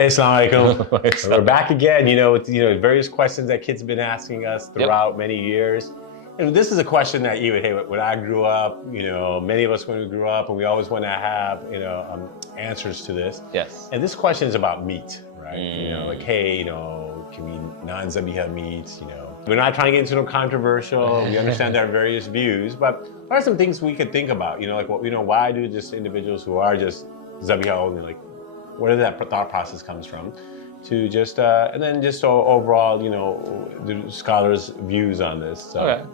Assalamu alaikum. We're back again. Various questions that kids have been asking us throughout many years. And this is a question that even, hey, when I grew up, many of us when we grew up, and we always want to have, answers to this. Yes. And this question is about meat, right? Hey, can we non-Zabiha meat? We're not trying to get into no controversial. We understand there are various views, but what are some things we could think about? Why do just individuals who are just Zabiha only, where that thought process comes from, to just and then just overall, the scholars' views on this. So. Okay.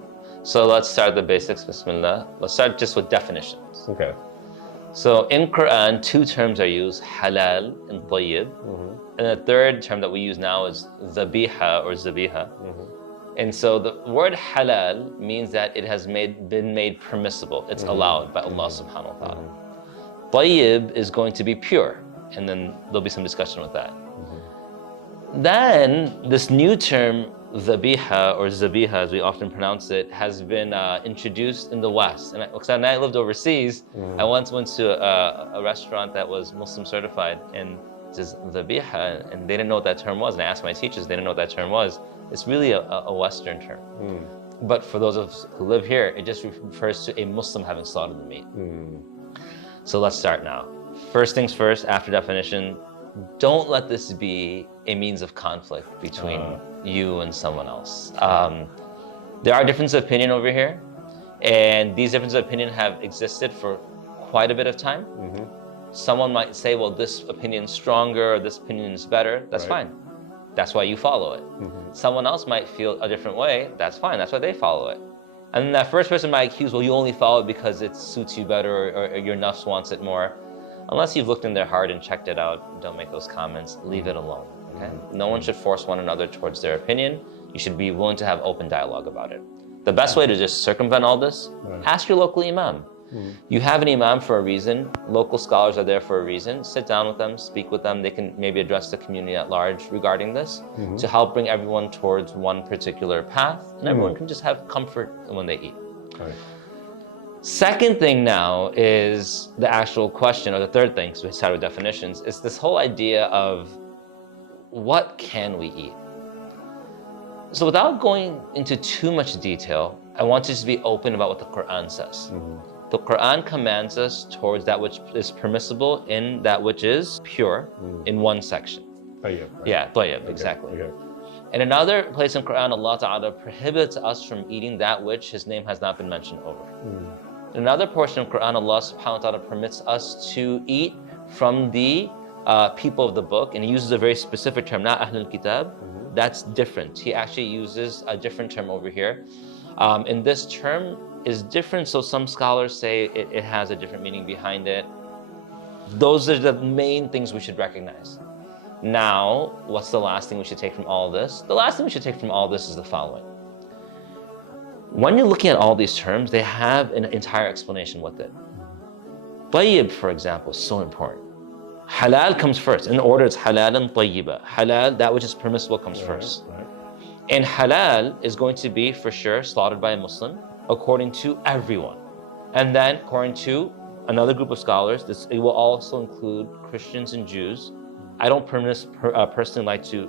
So let's start the basics. Bismillah. Let's start just with definitions. Okay. So in Quran, two terms are used: halal and tayyib, and the third term that we use now is Dhabiha or Zabiha. And so the word halal means that it has been made permissible. It's allowed by Allah subhanahu wa ta'ala. Tayyib is going to be pure, and then there'll be some discussion with that. Then this new term, Zabiha or Zabiha as we often pronounce it, has been introduced in the West. And when I lived overseas, I once went to a restaurant that was Muslim certified, and it says Zabiha, and they didn't know what that term was. And I asked my teachers, they didn't know what that term was. It's really a Western term. But for those of us who live here, it just refers to a Muslim having slaughtered the meat. So let's start now. First things first, after definition, don't let this be a means of conflict between you and someone else. There are differences of opinion over here, and these differences of opinion have existed for quite a bit of time. Someone might say, well, this opinion is stronger, or this opinion is better. That's fine. That's why you follow it. Someone else might feel a different way. That's fine. That's why they follow it. And then that first person might accuse, well, you only follow it because it suits you better, or your nafs wants it more. Unless you've looked in their heart and checked it out, don't make those comments. Leave it alone. Okay? No one should force one another towards their opinion. You should be willing to have open dialogue about it. The best way to just circumvent all this, ask your local imam. You have an imam for a reason. Local scholars are there for a reason. Sit down with them, speak with them. They can maybe address the community at large regarding this to help bring everyone towards one particular path, and everyone can just have comfort when they eat. Second thing now is the actual question, or the third thing, so we started with definitions, is this whole idea of what can we eat? So without going into too much detail, I want you to be open about what the Quran says. The Quran commands us towards that which is permissible in that which is pure in one section. Tayyib, right? Yeah, tayyib, exactly. In another place in Quran, Allah Ta'ala prohibits us from eating that which His name has not been mentioned over. In another portion of Quran, Allah Subhanahu wa Ta'ala permits us to eat from the people of the book, and He uses a very specific term, not Ahlul Kitab. That's different. He actually uses a different term over here. And this term is different, so some scholars say it has a different meaning behind it. Those are the main things we should recognize. Now, what's the last thing we should take from all this? The last thing we should take from all this is the following. When you're looking at all these terms, they have an entire explanation with it. Tayyib, for example, is so important. Halal comes first. In order, it's halal and tayyiba. Halal, that which is permissible, comes first. And halal is going to be, for sure, slaughtered by a Muslim, according to everyone. And then, according to another group of scholars, it will also include Christians and Jews. I don't personally like to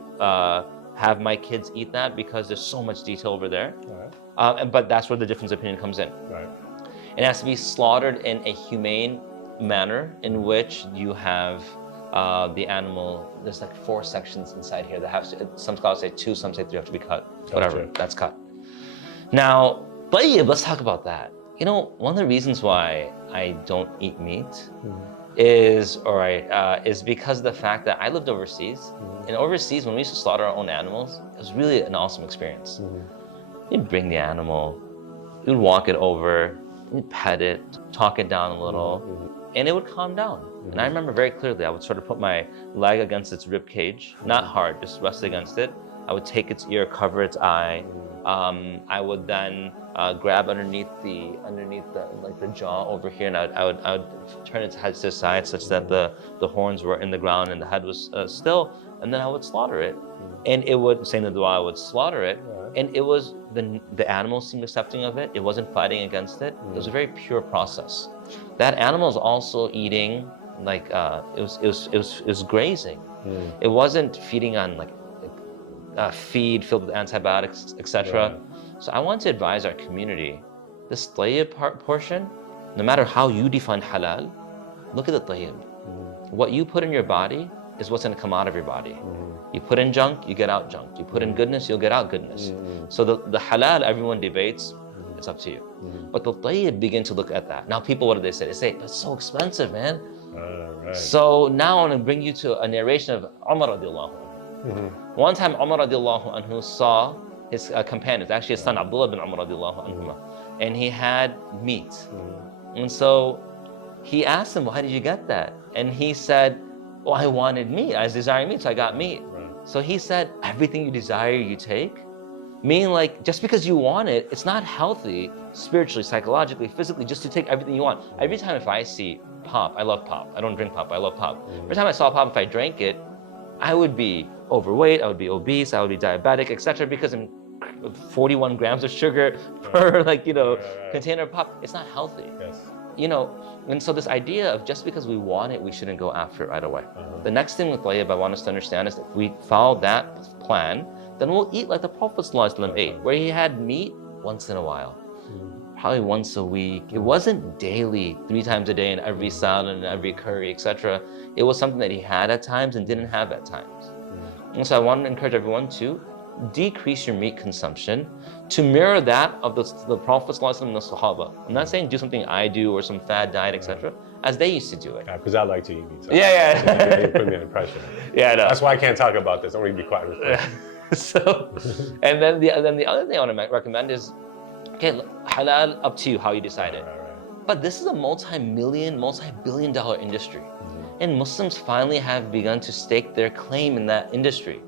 have my kids eat that because there's so much detail over there. But that's where the difference of opinion comes in. It has to be slaughtered in a humane manner in which you have the animal. There's like 4 sections inside here that have to, some scholars say 2, some say 3 have to be cut. Whatever, that's cut. Now, tayyib, let's talk about that. One of the reasons why I don't eat meat is because of the fact that I lived overseas. And overseas, when we used to slaughter our own animals, it was really an awesome experience. You'd bring the animal, you'd walk it over, you'd pet it, talk it down a little, and it would calm down. And I remember very clearly, I would sort of put my leg against its rib cage, not hard, just rest against it. I would take its ear, cover its eye. I would then grab underneath the jaw over here, and I would turn its head to the side such that the horns were in the ground and the head was still, and then I would slaughter it. And it would, saying the dua, I would slaughter it, and it was, the animal seemed accepting of it. It wasn't fighting against it. It was a very pure process. That animal is also eating, like it was grazing. It wasn't feeding on like feed filled with antibiotics, etc. So I want to advise our community, this tayyib portion, no matter how you define halal, look at the tayyib. What you put in your body is what's going to come out of your body. You put in junk, you get out junk. You put in goodness, you'll get out goodness. So the halal, everyone debates, it's up to you. But the tayyib begin to look at that. Now people, what do they say? They say, it's so expensive, man. So now I'm going to bring you to a narration of Umar radiallahu anhu. One time Umar radiallahu anhu saw his companions, actually his son Abdullah bin Umar radiallahu anhu, and he had meat. And so he asked him, why did you get that? And he said, well, I wanted meat. I was desiring meat, so I got meat. So he said, everything you desire, you take. Meaning like, just because you want it, it's not healthy spiritually, psychologically, physically, just to take everything you want. Every time if I see pop, I love pop. I don't drink pop, I love pop. Every time I saw pop, if I drank it, I would be overweight, I would be obese, I would be diabetic, etc. because I'm 41 grams of sugar per container of pop. It's not healthy. And so this idea of just because we want it, we shouldn't go after it right away. The next thing with tayyib I want us to understand is if we follow that plan, then we'll eat like the Prophet ﷺ ate, where he had meat once in a while, probably once a week. It wasn't daily, 3 times a day in every salad and every curry, etc. It was something that he had at times and didn't have at times. And so I want to encourage everyone to decrease your meat consumption to mirror that of the Prophet ﷺ and the Sahaba. I'm not saying do something I do or some fad diet, etc., as they used to do it. Because I like to eat meat. So You put me under pressure. No. That's why I can't talk about this. I'm going to be quiet. So, and then the other thing I want to recommend is, okay, halal, up to you how you decide it. But this is a multi-billion-dollar industry. And Muslims finally have begun to stake their claim in that industry.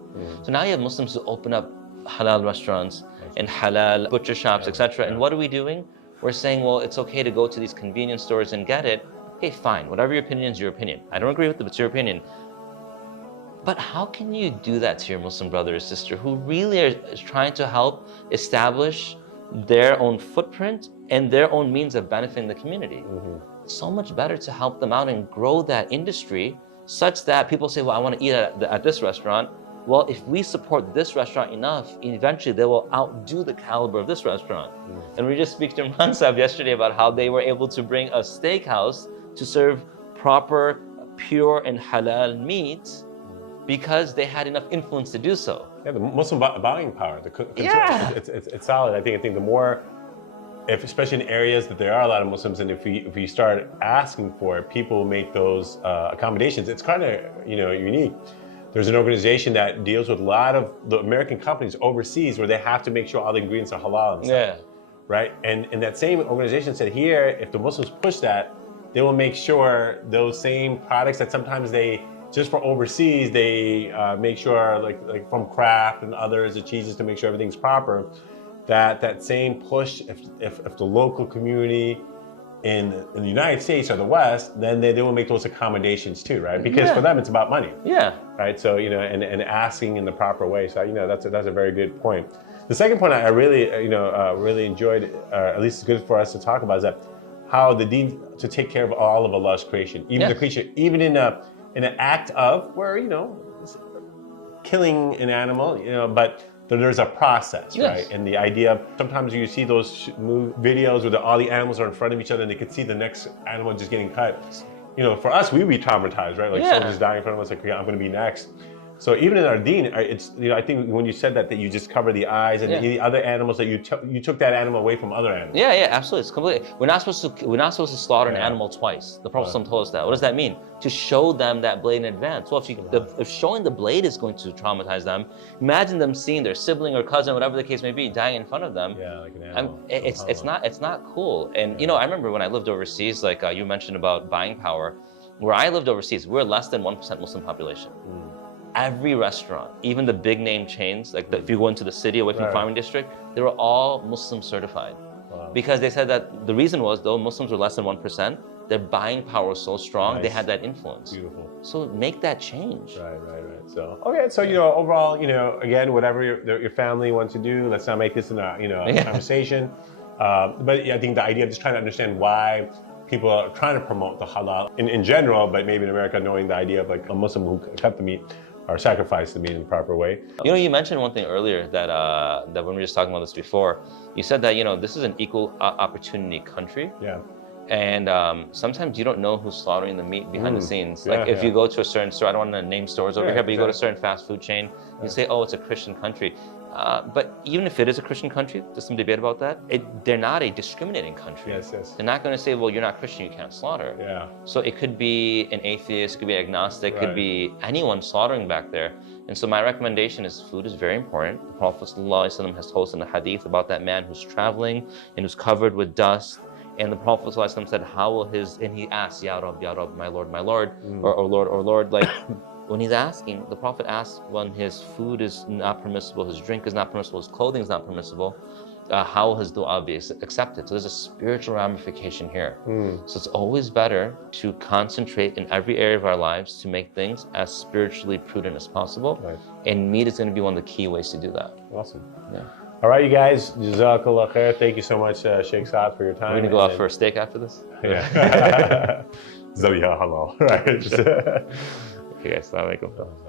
So now you have Muslims who open up halal restaurants and halal butcher shops, etc. And what are we doing? We're saying, well, it's okay to go to these convenience stores and get it. Okay, fine. Whatever your opinion is, your opinion. I don't agree with it, but it's your opinion. But how can you do that to your Muslim brother or sister who really is trying to help establish their own footprint and their own means of benefiting the community? It's so much better to help them out and grow that industry such that people say, well, I want to eat at this restaurant. Well, if we support this restaurant enough, eventually they will outdo the caliber of this restaurant. And we just speak to Imran Sahib yesterday about how they were able to bring a steakhouse to serve proper, pure and halal meat because they had enough influence to do so. Yeah, the Muslim buying power. It's solid. I think the more, especially in areas that there are a lot of Muslims, and if we start asking for it, people will make those accommodations. It's kind of unique. There's an organization that deals with a lot of the American companies overseas where they have to make sure all the ingredients are halal and stuff. Right? And that same organization said here, if the Muslims push that, they will make sure those same products that sometimes they, just for overseas, they make sure like from Kraft and others, the cheeses, to make sure everything's proper, that same push, if the local community in the United States or the West, then they will make those accommodations too, right? Because for them, it's about money. Right? So, and asking in the proper way. So, that's a very good point. The second point I really, really enjoyed, at least it's good for us to talk about, is that how the deen to take care of all of Allah's creation, even the creature, even in an act of where, killing an animal, but there's a process, right? And the idea of, sometimes you see those videos where all the animals are in front of each other and they could see the next animal just getting cut. For us, we would be traumatized, right? Like someone just dying in front of us, like, I'm going to be next. So even in our deen, it's, I think when you said that you just cover the eyes and the other animals, that you took that animal away from other animals. Absolutely. It's completely. We're not supposed to slaughter an animal twice. The Prophet told us that. What does that mean? To show them that blade in advance. Well, if showing the blade is going to traumatize them, imagine them seeing their sibling or cousin, whatever the case may be, dying in front of them. Like an animal. It's not cool. And I remember when I lived overseas, like you mentioned about buying power. Where I lived overseas, we're less than 1% Muslim population. Every restaurant, even the big name chains, like if you go into the city away from farming district, they were all Muslim certified. Because they said that the reason was, though Muslims were less than 1%, their buying power was so strong, they had that influence. Beautiful. So make that change. Right. So, okay, so, overall, again, whatever your family wants to do, let's not make this a conversation. But I think the idea of just trying to understand why people are trying to promote the halal in general, but maybe in America, knowing the idea of like a Muslim who cut the meat or sacrifice the meat in the proper way. You know, you mentioned one thing earlier that that when we were just talking about this before, you said that, you know, this is an equal opportunity country. Yeah. And sometimes you don't know who's slaughtering the meat behind the scenes. Yeah, Like if you go to a certain store, I don't want to name stores over here, but you go to a certain fast food chain, you say, oh, it's a Christian country. But even if it is a Christian country, there's some debate about that. They're not a discriminating country. Yes, yes. They're not going to say, well, you're not Christian, you can't slaughter. Yeah. So it could be an atheist, it could be agnostic, it could be anyone slaughtering back there. And so my recommendation is food is very important. The Prophet ﷺ has told us in the hadith about that man who's traveling and who's covered with dust. And the Prophet ﷺ said, how will and he asked, Ya Rab, my Lord, or Lord, like, when he's asking, the Prophet asks when his food is not permissible, his drink is not permissible, his clothing is not permissible, how will his dua be accepted? So there's a spiritual ramification here. So it's always better to concentrate in every area of our lives to make things as spiritually prudent as possible. Right. And meat is going to be one of the key ways to do that. Awesome. Yeah. All right, you guys, Jazakallah khair. Thank you so much, Shaykh Saad, for your time. We're going to go out for a steak after this? Yeah. Zabiha halal. Right. Okay, guys, assalamu alaikum.